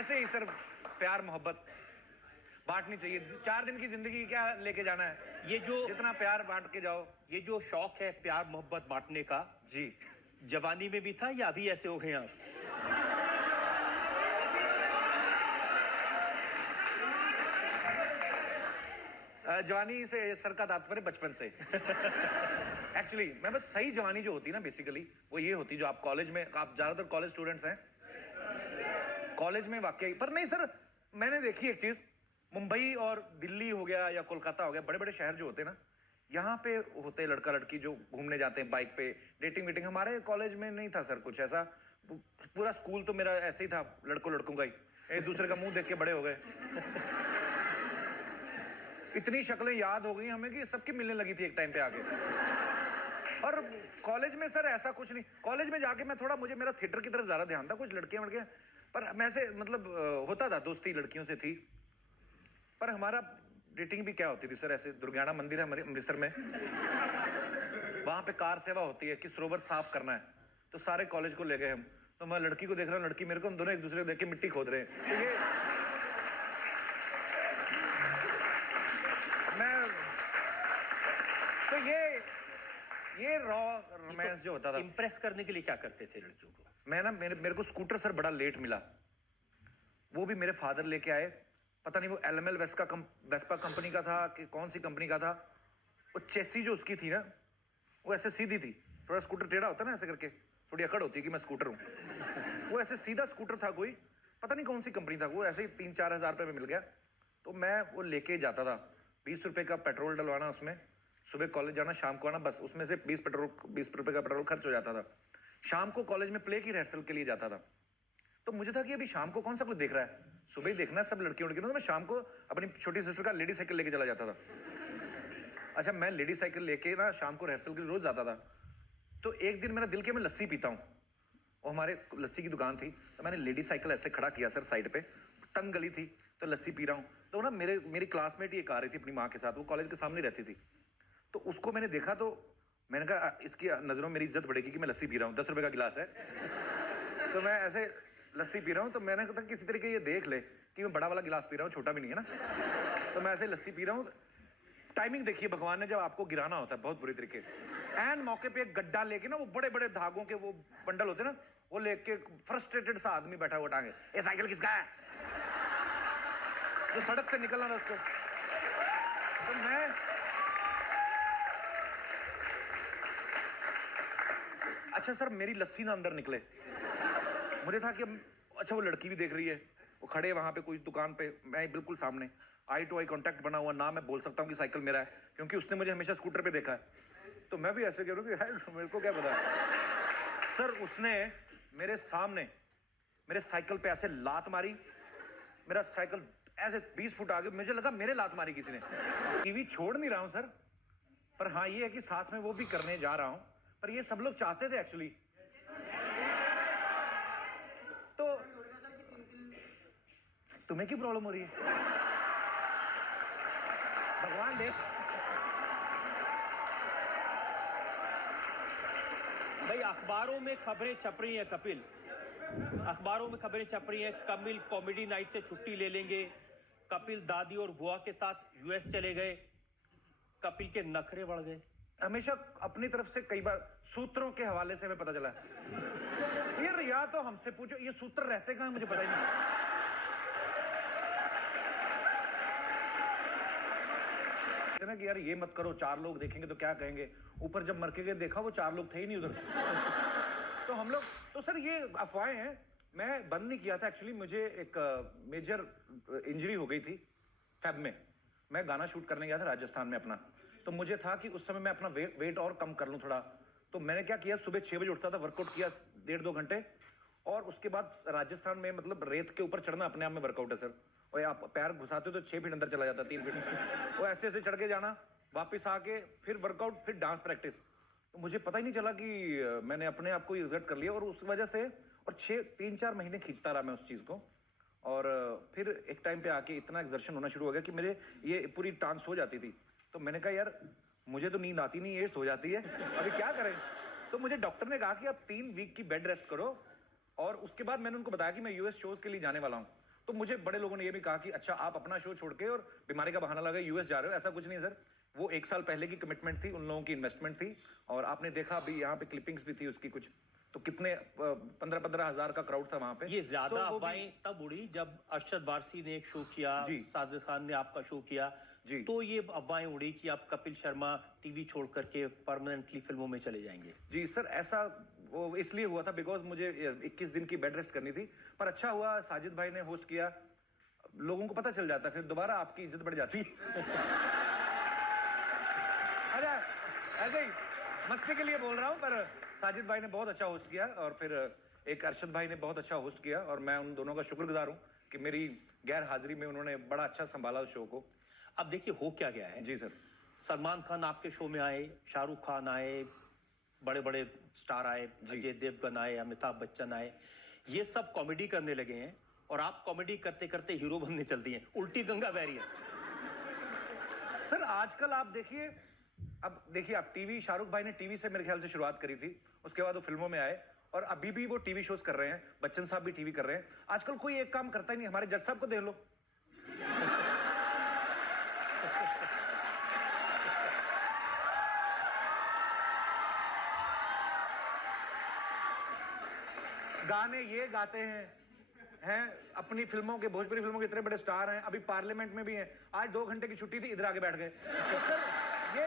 ऐसे ही सर प्यार मोहब्बत बांटनी चाहिए। 4 दिन की जिंदगी क्या लेके जाना है, ये जो जितना प्यार बांट के जाओ। ये जो शौक है प्यार मोहब्बत बांटने का, जी जवानी में भी था या अभी ऐसे हो गए आप? जवानी से सर का तात्पर्य बचपन से। एक्चुअली मैं बस सही जवानी जो होती है ना बेसिकली वो ये होती है जो आप कॉलेज में, आप ज्यादातर कॉलेज स्टूडेंट्स हैं, कॉलेज में वाकई। पर नहीं सर, मैंने देखी एक चीज, मुंबई और दिल्ली हो गया या कोलकाता हो गया, बड़े बड़े शहर जो होते हैं ना, यहाँ पे होते लड़का लड़की जो घूमने जाते हैं बाइक पे, डेटिंग वीटिंग। हमारे कॉलेज में नहीं था सर कुछ ऐसा। पूरा स्कूल तो मेरा ऐसे ही था, लड़कों लड़कों का ही, एक दूसरे का मुंह देख के बड़े हो गए। इतनी शक्लें याद हो गई हमें कि सबकी मिलने लगी थी एक टाइम पे आके। और कॉलेज में सर ऐसा कुछ नहीं। कॉलेज में जाके मैं थोड़ा, मुझे मेरा थिएटर की तरफ ज्यादा ध्यान था, कुछ लड़कियां वड़कियां, पर मैं से मतलब होता था, दोस्ती लड़कियों से थी। पर हमारा डेटिंग भी क्या होती थी सर, ऐसे दुर्गाना मंदिर है हमारे अमृतसर में, वहां पे कार सेवा होती है कि सरोवर साफ करना है, तो सारे कॉलेज को ले गए हम। तो मैं लड़की को देख रहा हूँ, लड़की मेरे को, हम दोनों एक दूसरे को देख के मिट्टी खोद रहे हैं। तो ये रॉ रोमांस जो होता था। इंप्रेस करने के लिए क्या करते थे लड़कियों को? मैं ना, मेरे को स्कूटर सर बड़ा लेट मिला, वो भी मेरे फादर लेके आए। पता नहीं वो एलएमएल वेस्पा कंपनी का था कि कौन सी कंपनी का था। वो चेसी जो उसकी थी ना, वो ऐसे सीधी थी, थोड़ा स्कूटर टेढ़ा होता ना ऐसे करके, थोड़ी अकड़ होती है कि मैं स्कूटर हूँ। वो ऐसे सीधा स्कूटर था, कोई पता नहीं कौन सी कंपनी था, वो ऐसे ही 3-4 हज़ार रुपये में मिल गया। तो मैं वो लेके जाता था, 20 रुपये का पेट्रोल डलवाना उसमें, सुबह कॉलेज जाना, शाम को आना, बस उसमें से 20 रुपये का पेट्रोल खर्च हो जाता था। शाम को कॉलेज में प्ले की रिहर्सल के लिए जाता था। तो मुझे था कि अभी शाम को कौन सा कुछ देख रहा है, सुबह ही देखना है सब लड़कियों लड़कियों। तो मैं शाम को अपनी छोटी सिस्टर का लेडी साइकिल लेके चला जाता था। अच्छा, मैं लेडी साइकिल लेके ना शाम को रिहर्सल के लिए रोज जाता था। तो एक दिन मेरा दिल किया मैं लस्सी पीता हूँ, और हमारे लस्सी की दुकान थी, तो मैंने लेडी साइकिल ऐसे खड़ा किया सर साइड पे, तंग गली थी, तो लस्सी पी रहा हूँ। तो ना मेरी क्लासमेट ही एक आ रही थी अपनी माँ के साथ, वो कॉलेज के सामने रहती थी। तो उसको मैंने देखा, तो मैंने कहा इसकी नज़रों में मेरी इज्जत बढ़ेगी कि मैं लस्सी पी रहा हूँ, 10 रुपये का गिलास है। तो मैं ऐसे लस्सी पी रहा हूँ, तो मैंने कहा किसी तरीके ये देख ले कि मैं बड़ा वाला गिलास पी रहा हूँ, छोटा भी नहीं है ना। तो मैं ऐसे लस्सी पी रहा हूँ। टाइमिंग देखिए भगवान ने, जब आपको गिराना होता है बहुत बुरी तरीके, एंड मौके पे एक गड्ढा लेके ना, वो बड़े बड़े धागों के वो बंडल होते ना, वो लेके फ्रस्ट्रेटेड सा आदमी बैठा हुआ टांगे, ये साइकिल किसका है, जो सड़क से निकलना था उसको। तो मैं अच्छा सर, मेरी लस्सी ना अंदर निकले, मुझे था कि अच्छा वो लड़की भी देख रही है, वो खड़े वहां पे कोई दुकान पे, मैं बिल्कुल सामने, आई टू आई कांटेक्ट बना हुआ ना, मैं बोल सकता हूँ कि साइकिल मेरा है, क्योंकि उसने मुझे हमेशा स्कूटर पे देखा है। तो मैं भी ऐसे कह रहा हूँ कि मेरे को क्या पता। सर उसने मेरे सामने मेरे साइकिल पे ऐसे लात मारी, मेरा साइकिल ऐसे 20 फुट आगे, मुझे लगा मेरे लात मारी किसी ने। टीवी छोड़ नहीं रहा हूँ सर, पर हाँ ये है कि साथ में वो भी करने जा रहा हूँ, पर ये सब लोग चाहते थे एक्चुअली। तो तुम्हें क्या प्रॉब्लम हो रही है? भगवान देख भाई, अखबारों में खबरें छप रही हैं कपिल, अखबारों में खबरें छप रही हैं, कपिल कॉमेडी नाइट से छुट्टी ले लेंगे, कपिल दादी और बुआ के साथ यूएस चले गए, कपिल के नखरे बढ़ गए। हमेशा अपनी तरफ से कई बार सूत्रों के हवाले से हमें पता चला यार, या तो हमसे पूछो ये सूत्र रहते कहां, मुझे पता ही नहीं। ना कि यार ये मत करो, 4 लोग देखेंगे तो क्या कहेंगे, ऊपर जब मर के गए देखा वो 4 लोग थे ही नहीं उधर। तो हम लोग, तो सर ये अफवाहें हैं, मैं बंद नहीं किया था एक्चुअली। मुझे एक मेजर इंजरी हो गई थी फेब में, मैं गाना शूट करने गया था राजस्थान में अपना। तो मुझे था कि उस समय मैं अपना वेट और कम कर लूं थोड़ा। तो मैंने क्या किया, सुबह 6 बजे उठता था, वर्कआउट किया 1.5-2 घंटे, और उसके बाद राजस्थान में मतलब रेत के ऊपर चढ़ना अपने आप में वर्कआउट है सर। और आप पैर घुसाते हो तो 6 फीट अंदर चला जाता, 3 फीट। वो ऐसे ऐसे चढ़ के जाना, वापस आके फिर वर्कआउट, फिर डांस प्रैक्टिस। तो मुझे पता ही नहीं चला कि मैंने अपने आप को एग्जर्ट कर लिया, और उस वजह से, और 3-4 महीने खींचता रहा मैं उस चीज़ को। और फिर एक टाइम पे आके इतना एक्सर्शन होना शुरू हो गया कि मेरे ये पूरी टांग सो जाती थी। तो मैंने कहा यार मुझे तो नींद आती नहीं, ये सो जाती है, अभी क्या करें। तो मुझे डॉक्टर ने कहा कि आप 3 वीक की बेड रेस्ट करो, और उसके बाद मैंने उनको बताया कि मैं यूएस शोज के लिए जाने वाला हूँ। तो मुझे बड़े लोगों ने ये भी कहा कि अच्छा आप अपना शो छोड़ के और बीमारी का बहाना लगा यूएस जा रहे हो। ऐसा कुछ नहीं है सर, वो 1 साल पहले की कमिटमेंट थी, उन लोगों की इन्वेस्टमेंट थी। और आपने देखा अभी यहाँ पे क्लिपिंग्स भी थी उसकी कुछ, तो कितने 15-15 हजार का क्राउड था वहां पे। ये ज्यादा तो वो अफवाहें तब उड़ी जब अरशद वारसी ने एक शो किया, जी। साजिद खान ने आपका शो किया, जी। तो ये अफवाहें उड़ी कि आप कपिल शर्मा टीवी छोड़ करके परमानेंटली फिल्मों में चले जाएंगे। जी सर, ऐसा वो इसलिए हुआ था बिकॉज मुझे 21 दिन की बेड रेस्ट करनी थी। पर अच्छा हुआ साजिद भाई ने होस्ट किया, लोगों को पता चल जाता है, फिर दोबारा आपकी इज्जत बढ़ जाती है। अरे ऐसे ही मस्ती के लिए बोल रहा हूँ, पर साजिद भाई ने बहुत अच्छा होस्ट किया और फिर एक अरशद भाई ने बहुत अच्छा होस्ट किया और मैं उन दोनों का शुक्रगुजार हूँ कि मेरी गैर हाजिरी में उन्होंने बड़ा अच्छा संभाला उस शो को। अब देखिए हो क्या गया है। जी सर। सलमान खान आपके शो में आए, शाहरुख खान आए, बड़े बड़े स्टार आए, अजय देवगन आए, अमिताभ बच्चन आए, ये सब कॉमेडी करने लगे हैं और आप कॉमेडी करते करते हीरो बनने चल दिए, उल्टी गंगा बह रही है। सर आजकल आप देखिए, अब देखिए आप टीवी, शाहरुख भाई ने टीवी से मेरे ख्याल से शुरुआत करी थी, उसके बाद वो फिल्मों में आए और अभी भी वो टीवी शोज कर रहे हैं, बच्चन साहब भी टीवी कर रहे हैं। आजकल कोई एक काम करता ही नहीं, हमारे जज साहब को देख लो। गाने ये गाते हैं अपनी फिल्मों के, भोजपुरी फिल्मों के इतने बड़े स्टार हैं, अभी पार्लियामेंट में भी हैं। आज 2 घंटे की छुट्टी थी, इधर आके बैठ गए। तो सर ये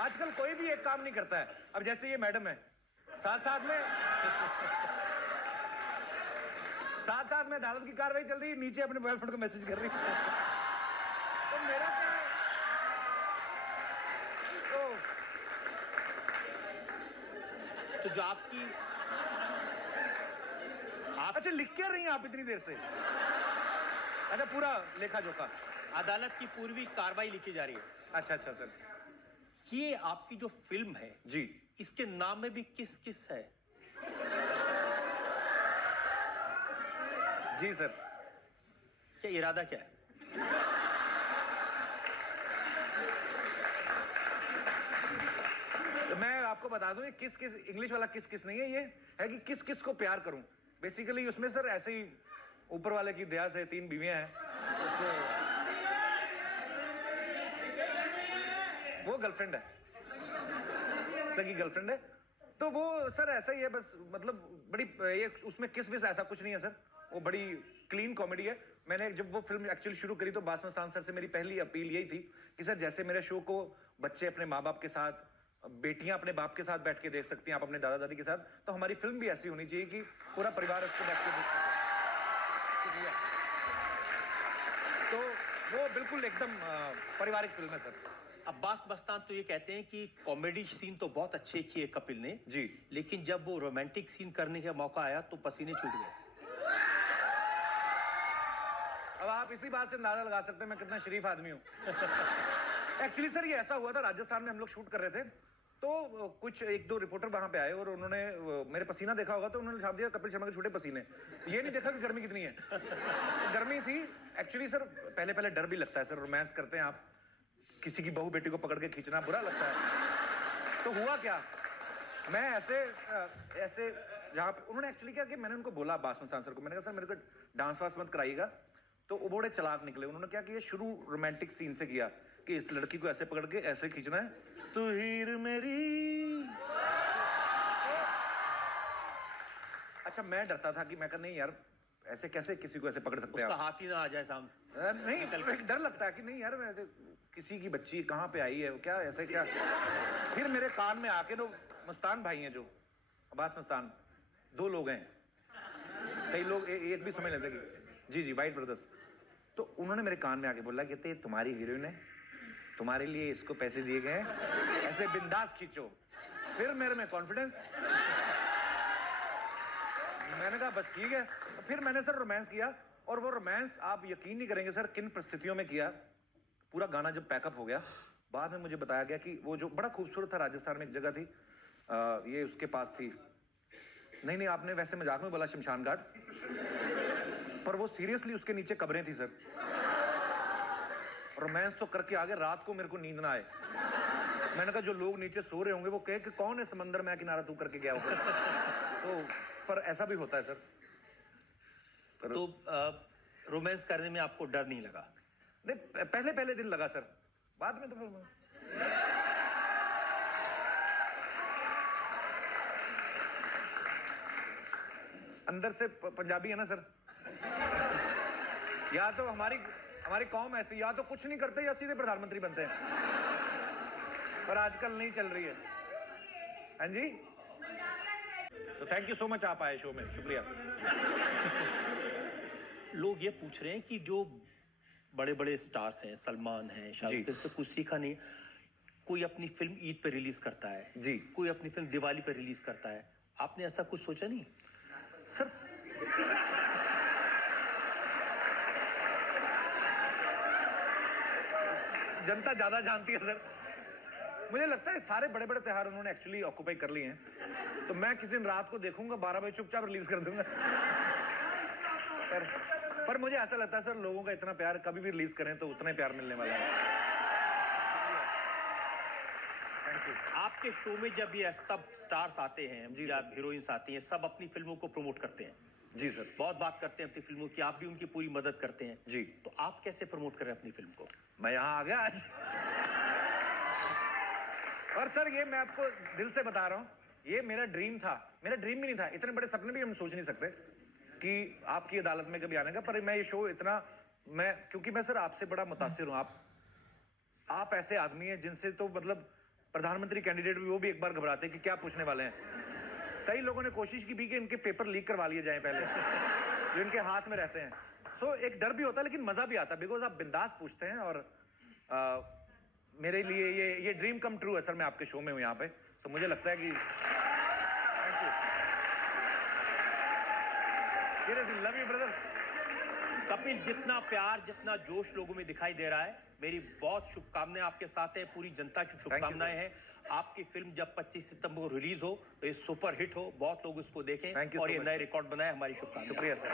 आजकल कोई भी एक काम नहीं करता है। अब जैसे ये मैडम है, साथ साथ में अदालत की कार्रवाई चल रही है, नीचे अपने बॉयफ्रेंड को मैसेज कर रही है। तो मेरा क्या है? तो जो आपकी अच्छा लिख क्या रही हैं आप इतनी देर से? अच्छा पूरा लेखा जोखा अदालत की पूर्वी कार्रवाई लिखी जा रही है। अच्छा अच्छा सर। ये आपकी जो फिल्म है जी, इसके नाम में भी किस किस है। जी सर। क्या इरादा क्या है? तो मैं आपको बता दूं, ये किस किस, इंग्लिश वाला किस किस नहीं है, ये है कि किस किस को प्यार करूं। बेसिकली उसमें सर ऐसे ही ऊपर वाले की दया से 3 बीवियां हैं, तो वो गर्लफ्रेंड है, सगी गर्लफ्रेंड है। तो वो सर ऐसा ही है बस, मतलब बड़ी ये उसमें किस विस ऐसा कुछ नहीं है सर, वो बड़ी क्लीन कॉमेडी है। मैंने जब वो फिल्म एक्चुअली शुरू करी तो बास मस्तान सर से मेरी पहली अपील यही थी कि सर जैसे मेरे शो को बच्चे अपने माँ बाप के साथ, बेटियां अपने बाप के साथ बैठ के देख सकती हैं, आप अपने दादा दादी के साथ, तो हमारी फिल्म भी ऐसी होनी चाहिए कि पूरा परिवार उसको बैठ के देख सके। तो वो बिल्कुल एकदम पारिवारिक फिल्म है सर। अब्बास मस्तान तो ये कहते हैं कि कॉमेडी सीन तो बहुत अच्छे किए कपिल ने जी, लेकिन जब वो रोमांटिक सीन करने का मौका आया तो पसीने छूट गए। अब आप इसी बात से अंदाजा लगा सकते हैं मैं कितना शरीफ आदमी हूँ। एक्चुअली सर ये ऐसा हुआ था, राजस्थान में हम लोग शूट कर रहे थे, तो कुछ 1-2 रिपोर्टर वहां पे आए और उन्होंने मेरे पसीना देखा होगा तो उन्होंने छाप दिया कपिल शर्मा के छोटे पसीने। ये नहीं देखा कि गर्मी कितनी है। गर्मी थी एक्चुअली सर। पहले पहले डर भी लगता है सर, रोमांस करते हैं आप, किसी की बहू बेटी को पकड़ के खींचना बुरा लगता है। तो हुआ क्या, मैं ऐसे जहाँ पे उन्होंने एक्चुअली क्या कि मैंने उनको बोला बास मस्तान सर को, मैंने कहा सर मेरे को डांस वांस मत कराइएगा। तो वो बड़े चालाक निकले, उन्होंने क्या किया, शुरू रोमांटिक सीन से किया कि इस लड़की को ऐसे पकड़ के ऐसे खींचना है, तू हीर मेरी। अच्छा मैं डरता था कि मैं कहा नहीं यार ऐसे कैसे किसी को ऐसे पकड़ सकते हैं उसका आप? हाथ ही ना आ जाए सामने। नहीं, एक डर लगता है कि नहीं यार मैं किसी की बच्ची कहाँ पे आई है, क्या ऐसे क्या। फिर मेरे कान में आके तो मस्तान भाई हैं जो अब्बास मस्तान, 2 लोग हैं, कई लोग एक भी समझ लेते कि जी जी वाइट ब्रदर्स। तो उन्होंने मेरे कान में आके बोला कहते तुम्हारी हीरोइन है, तुम्हारे लिए इसको पैसे दिए गए हैं, ऐसे बिंदास खींचो। फिर मेरे में कॉन्फिडेंस, मैंने कहा बस ठीक है। तो फिर मैंने सर रोमांस किया और वो रोमांस आप यकीन नहीं करेंगे सर किन परिस्थितियों में किया। पूरा गाना जब पैकअप हो गया, बाद में मुझे बताया गया कि वो जो बड़ा खूबसूरत था, राजस्थान में एक जगह थी, ये उसके पास थी, नहीं आपने वैसे मजाक में बोला शमशान घाट, पर वो सीरियसली उसके नीचे कब्रें थी सर। रोमांस तो करके आगे, रात को मेरे को नींद ना आए। मैंने कहा जो लोग नीचे सो रहे होंगे वो कहे कि कौन है समंदर में किनारा तू करके गया होगा। तो पर ऐसा भी होता है सर। तो रोमांस करने में आपको डर नहीं लगा? नहीं, पहले दिन लगा सर, बाद में तो फिर अंदर से पंजाबी है ना सर, या तो हमारी कौम ऐसी, या तो कुछ नहीं करते या सीधे प्रधानमंत्री बनते हैं, पर आजकल नहीं चल रही है। हाँ जी, तो थैंक यू सो मच, आप आए शो में, शुक्रिया। लोग ये पूछ रहे हैं कि जो बड़े बड़े स्टार्स हैं, सलमान हैं, शाहरुख खान, से कुछ सीखा नहीं? कोई अपनी फिल्म ईद पे रिलीज करता है जी, कोई अपनी फिल्म दिवाली पे रिलीज करता है, आपने ऐसा कुछ सोचा नहीं सर? जनता ज्यादा जानती है सर, मुझे लगता है सारे बड़े बड़े त्योहार उन्होंने एक्चुअली ऑक्यूपाई कर लिए हैं, तो मैं किसी दिन रात को देखूंगा 12 बजे चुपचाप रिलीज कर दूंगा। पर मुझे ऐसा लगता है सर, लोगों का इतना प्यार, कभी भी रिलीज करें तो उतना ही प्यार मिलने वाला है। Thank you. आपके शो में जब ये सब स्टार्स आते हैं या हीरोइंस आती हैं, सब अपनी फिल्मों को प्रमोट करते हैं? जी सर, बहुत बात करते हैं अपनी फिल्मों की, आप भी उनकी पूरी मदद करते हैं जी। तो आप कैसे प्रमोट कर रहे हैं अपनी फिल्म को? मैं यहाँ आ गया आज, और सर ये मैं आपको दिल से बता रहा हूँ, ये मेरा ड्रीम था, मेरा ड्रीम भी नहीं था, इतने बड़े सपने भी हम सोच नहीं सकते कि आपकी अदालत में कभी आने का, पर मैं ये शो इतना, क्योंकि मैं सर आपसे बड़ा मुतासिर हूँ। आप ऐसे आदमी हैं जिनसे तो मतलब प्रधानमंत्री कैंडिडेट भी, वो भी एक बार घबराते हैं कि क्या पूछने वाले हैं। कई लोगों ने कोशिश की भी कि इनके पेपर लीक करवा लिए जाए पहले, जो इनके हाथ में रहते हैं। सो एक डर भी होता है, लेकिन मजा भी आता है, बिकॉज आप बिंदास पूछते हैं, और मेरे लिए ये ड्रीम कम ट्रू है सर। मैं आपके शो में हूँ यहाँ पे, तो मुझे लगता है कि thank you, seriously love you brother. Kapil, जितना प्यार, जितना जोश लोगों में दिखाई दे रहा है, मेरी बहुत शुभकामनाएं आपके साथ है, पूरी जनता की शुभकामनाएं हैं। आपकी फिल्म जब 25 सितंबर को रिलीज हो तो ये सुपर हिट हो, बहुत लोग इसको देखें और ये नए रिकॉर्ड बनाए। हमारी शुभकामनाएं। शुक्रिया सर।